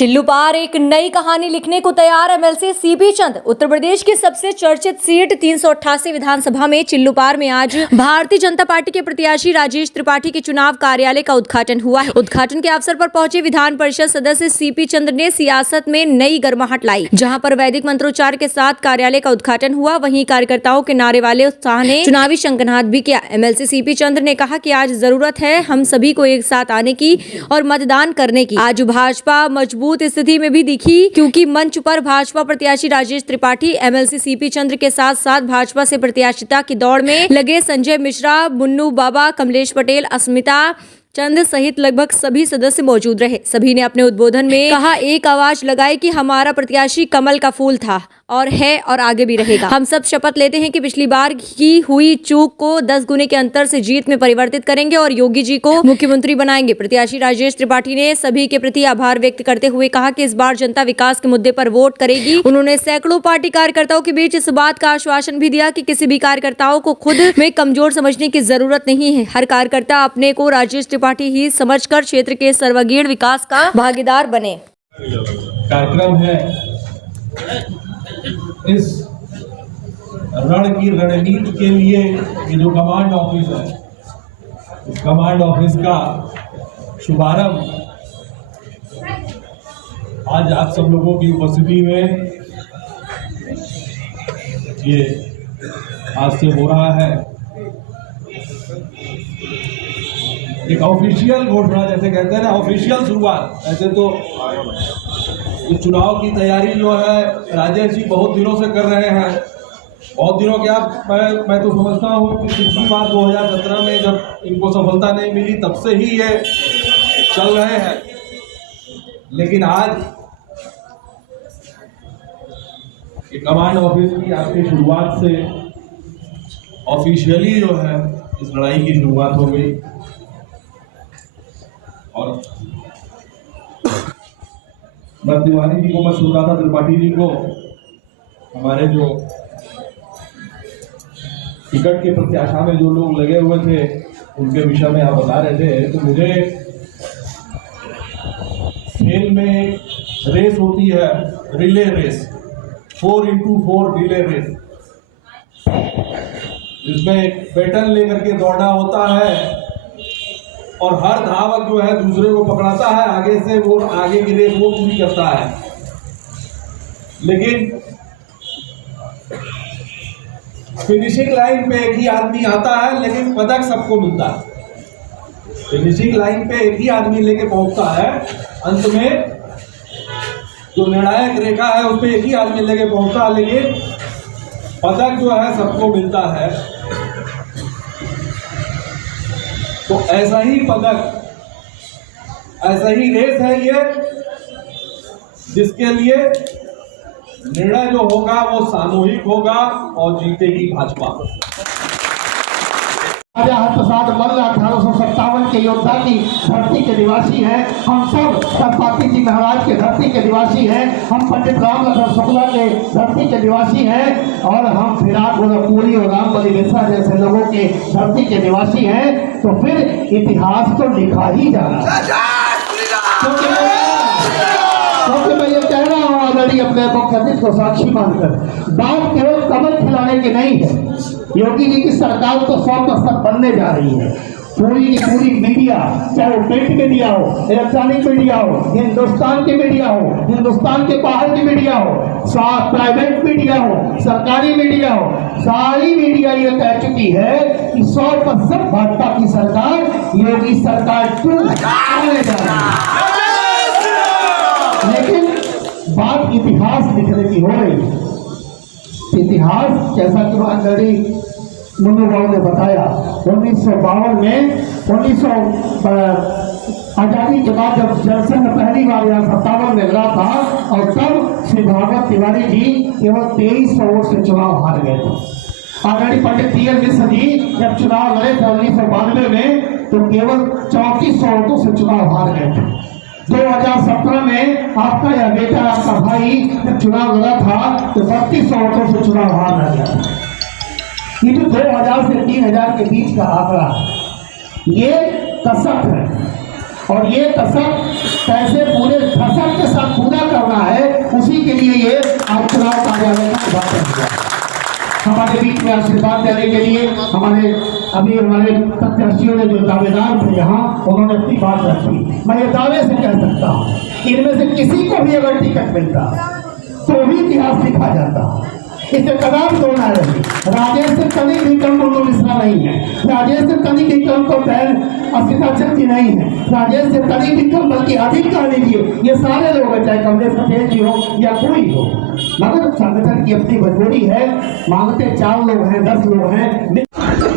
चिल्लू पार एक नई कहानी लिखने को तैयार एमएलसी सीपी चंद। उत्तर प्रदेश की सबसे चर्चित सीट 388 विधानसभा में चिल्लू पार में आज भारतीय जनता पार्टी के प्रत्याशी राजेश त्रिपाठी के चुनाव कार्यालय का उद्घाटन हुआ है। उद्घाटन के अवसर पर पहुंचे विधान परिषद सदस्य सीपी चंद ने सियासत में नई गर्माहट लाई। जहां पर वैदिक मंत्रोच्चार के साथ कार्यालय का उद्घाटन हुआ, वहीं कार्यकर्ताओं के नारे वाले उत्साह ने चुनावी शंखनाद भी किया। एमएलसी सीपी चंद ने कहा कि आज जरूरत है हम सभी को एक साथ आने की और मतदान करने की। आज भाजपा मजबूत स्थिति में भी दिखी, क्योंकि मंच पर भाजपा प्रत्याशी राजेश त्रिपाठी, एमएलसी सीपी चंद्र के साथ साथ भाजपा से प्रत्याशिता की दौड़ में लगे संजय मिश्रा, मुन्नू बाबा, कमलेश पटेल, अस्मिता चंद सहित लगभग सभी सदस्य मौजूद रहे। सभी ने अपने उद्बोधन में कहा, एक आवाज लगाई कि हमारा प्रत्याशी कमल का फूल था और है और आगे भी रहेगा। हम सब शपथ लेते हैं कि पिछली बार की हुई चूक को 10 गुने के अंतर से जीत में परिवर्तित करेंगे और योगी जी को मुख्यमंत्री बनाएंगे। प्रत्याशी राजेश त्रिपाठी ने सभी के प्रति आभार व्यक्त करते हुए कहा कि इस बार जनता विकास के मुद्दे पर वोट करेगी। उन्होंने सैकड़ों पार्टी कार्यकर्ताओं के बीच इस बात का आश्वासन भी दिया कि किसी भी कार्यकर्ताओं को खुद में कमजोर समझने की जरूरत नहीं है। हर कार्यकर्ता अपने को राजेश त्रिपाठी ही समझकर क्षेत्र के सर्वांगीण विकास का भागीदार बने। कार्यक्रम है इस रण की रणनीति के लिए ये जो कमांड ऑफिस है, इस कमांड ऑफिस का शुभारंभ आज आप सब लोगों की उपस्थिति में ये आज से हो रहा है। एक ऑफिशियल घोषणा, जैसे कहते हैं ना, ऑफिशियल शुरुआत। ऐसे तो ये चुनाव की तैयारी जो है राजेश जी बहुत दिनों से कर रहे हैं। बहुत दिनों के मैं तो समझता हूँ कि पिछली बार 2017 में जब इनको सफलता नहीं मिली तब से ही ये चल रहे हैं। लेकिन आज ये कमांड ऑफिस की आपकी शुरुआत से ऑफिशियली जो है इस लड़ाई की शुरुआत हो गई। और मैं तिवारी जी को, मैं सुन रहा था त्रिपाठी जी को, हमारे जो टिकट के प्रत्याशा में जो लोग लगे हुए थे उनके विषय में आप बता रहे थे। तो मुझे खेल में एक रेस होती है, relay race, 4x4 relay race, जिसमें एक पैटर्न लेकर के दौड़ना होता है और हर धावक जो है दूसरे को पकड़ाता है आगे से, वो आगे की रेस वो पूरी करता है। लेकिन फिनिशिंग लाइन पे एक ही आदमी आता है, लेकिन पदक सबको मिलता है। फिनिशिंग लाइन पे एक ही आदमी लेके पहुंचता है, अंत में जो निर्णायक रेखा है उस पे एक ही आदमी लेके पहुंचता है, लेकिन पदक जो है सबको मिलता है। तो ऐसा ही पदक, ऐसा ही रेस है ये, जिसके लिए निर्णय जो होगा वो सामूहिक होगा और जीतेगी भाजपा। राजा हरप्रसाद मल्ल 1857 के योद्धा की धरती के निवासी हैं। हम सब सरस्वती जी महाराज के धरती के निवासी हैं। हम पंडित राम लखन शुक्ला के धरती के निवासी हैं और हम फिराक गोरखपुरी और राम बलि मिश्रा जैसे लोगों के धरती के निवासी हैं। तो फिर इतिहास तो लिखा ही जाना है। क्योंकि मैं ये कह रहा हूँ ऑलरेडी अपने मुख्यमंत्री को साक्षी मानकर, बात केवल कमल खिलाने की नहीं है। योगी जी की सरकार तो 100% बनने जा रही है। पूरी की पूरी मीडिया, चाहे वो प्रिंट मीडिया हो, इलेक्ट्रॉनिक मीडिया हो, हिंदुस्तान की मीडिया हो, हिंदुस्तान के बाहर की मीडिया हो, प्राइवेट मीडिया हो, सरकारी मीडिया हो, सारी मीडिया ये कह चुकी है कि 100% भाजपा की सरकार, योगी सरकार 2 आने जा रही है। लेकिन बात इतिहास लिखने की हो रही है। इतिहास जैसा कि ऑलरेडी मुन्नू बाबू ने बताया, 1952 में आजादी के बाद जब जनसंघ पहली बार यहाँ 57 में लड़ा था, और तब श्री भागवत तिवारी जी केवल 2300 वोट से चुनाव हार गए थे। ऑलरेडी पंडित टी.एन. मिश्र जी जब चुनाव लड़े थे 1992 में, तो केवल 3400 वोटों से चुनाव हार गए थे। 2017 में आपका यह बेटा, आपका भाई जब चुनाव लड़ा था तो 3200 वोटों से चुनाव हार गया। ये जो 2000 से 3000 के बीच का आंकड़ा है, ये कसक है। और ये दशक कैसे पूरे दशक के साथ पूरा करना है, उसी के लिए ये आज चुनाव कार्यालय का उद्घाटन हुआ। हमारे बीच में आशीर्वाद देने के लिए हमारे प्रत्याशियों ने जो दावेदार थे यहाँ, उन्होंने अपनी बात रखी। मैं ये दावे से कह सकता हूँ, इनमें से किसी को भी अगर टिकट मिलता तो भी इतिहास लिखा जाता। इसे कदम तोड़ना रही। राजेश से तनिक भी कम मुन्नू मिश्रा नहीं है, राजेश से तनिक भी कम तो बहन अस्मिता चंदी नहीं है, राजेश से तनिक भी कम बल्कि अधिक कह लीजिए ये सारे लोग हैं, चाहे कमलेश पटेल जी हो या कोई हो। मगर संगठन की अपनी मजबूरी है, मांगते 4 लोग हैं, 10 लोग हैं।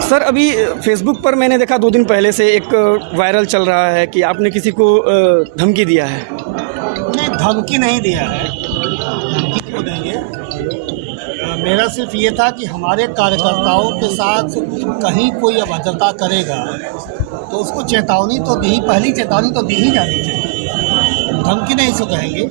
सर, अभी फेसबुक पर मैंने देखा 2 दिन पहले से एक वायरल चल रहा है कि आपने किसी को धमकी दिया है। नहीं, धमकी नहीं दिया है, धमकी क्यों देंगे। मेरा सिर्फ ये था कि हमारे कार्यकर्ताओं के साथ कहीं कोई अभद्रता करेगा तो उसको चेतावनी तो दी, पहली चेतावनी तो दी ही जानी चाहिए। धमकी नहीं इसको कहेंगे।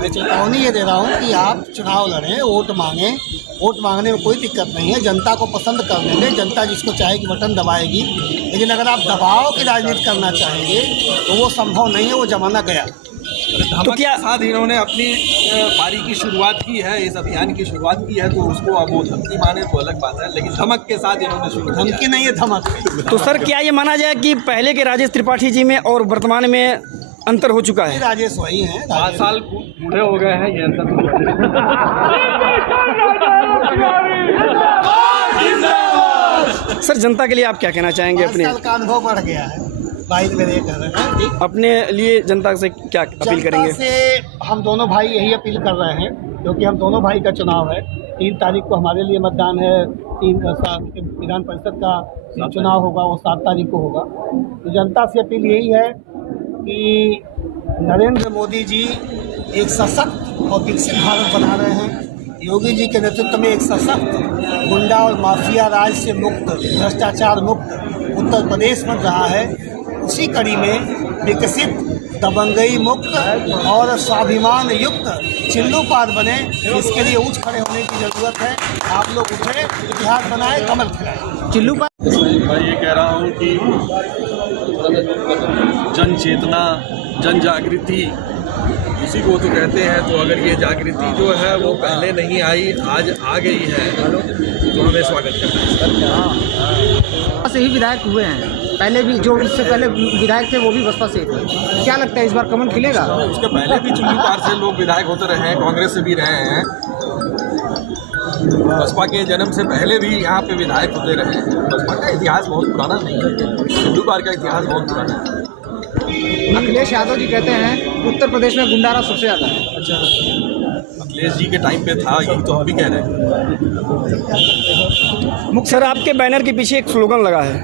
मैं चेतावनी ये दे रहा हूँ कि आप चुनाव लड़ें, वोट मांगें। वोट मांगने में कोई दिक्कत नहीं है, जनता को पसंद करने में जनता जिसको चाहेगी बटन दबाएगी। लेकिन अगर आप दबाव की राजनीति करना चाहेंगे तो वो संभव नहीं है, वो ज़माना गया। तो क्या साथ इन्होंने अपनी पारी की शुरुआत की है, इस अभियान की शुरुआत की है, तो उसको अब वो धमकी माने तो अलग बात है, लेकिन धमक के साथ इन्होंने शुरू किया। धमकी नहीं है, धमक। तो सर, क्या ये माना जाए कि पहले के राजेश त्रिपाठी जी में और वर्तमान में अंतर हो चुका है? राजेश वही हैं, 5 साल बूढ़े हो गए हैं, ये अंतर सर, जनता के लिए आप क्या कहना चाहेंगे? 5 साल का अनुभव बढ़ गया है, 22 में ये कर रहे हैं। अपने लिए जनता से क्या अपील करेंगे? जनता से हम दोनों भाई यही अपील कर रहे हैं, क्योंकि हम दोनों भाई का चुनाव है। 3 तारीख को हमारे लिए मतदान है, 3 विधान परिषद का चुनाव होगा, वो 7 तारीख को होगा। तो जनता से अपील यही है कि नरेंद्र मोदी जी एक सशक्त और विकसित भारत बना रहे हैं। योगी जी के नेतृत्व में एक सशक्त, गुंडा और माफिया राज से मुक्त, भ्रष्टाचार मुक्त उत्तर प्रदेश बन रहा है। उसी कड़ी में विकसित, दबंगई मुक्त और स्वाभिमान युक्त चिल्लू पार बने, इसके लिए उठ खड़े होने की ज़रूरत है। आप लोग उठे, इतिहास बनाए, कमल खिलाए। चिल्लू पार। मैं ये कह रहा हूँ कि जन चेतना, जन जागृति उसी को तो कहते हैं। तो अगर ये जागृति जो है वो पहले नहीं आई, आज आ गई है, तो हमें स्वागत करना है। से ही विधायक हुए हैं, पहले भी जो इससे पहले विधायक थे वो भी बसपा से थे। क्या लगता है इस बार कमल खिलेगा? उसके पहले भी चिल्लू पार से लोग विधायक होते रहे हैं, कांग्रेस से भी रहे हैं, बसपा के जन्म से पहले भी यहाँ पे विधायक होते रहे हैं। बसपा का इतिहास बहुत पुराना नहीं है, चिल्लू पार का इतिहास बहुत पुराना है। अखिलेश यादव जी कहते हैं उत्तर प्रदेश में गुंडारा सबसे ज़्यादा है। अच्छा, अखिलेश जी के टाइम पे था, यही तो हम भी कह रहे हैं। सर, आपके बैनर के पीछे एक स्लोगन लगा है,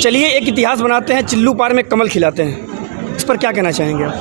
चलिए एक इतिहास बनाते हैं, चिल्लू पार में कमल खिलाते हैं। इस पर क्या कहना चाहेंगे आप?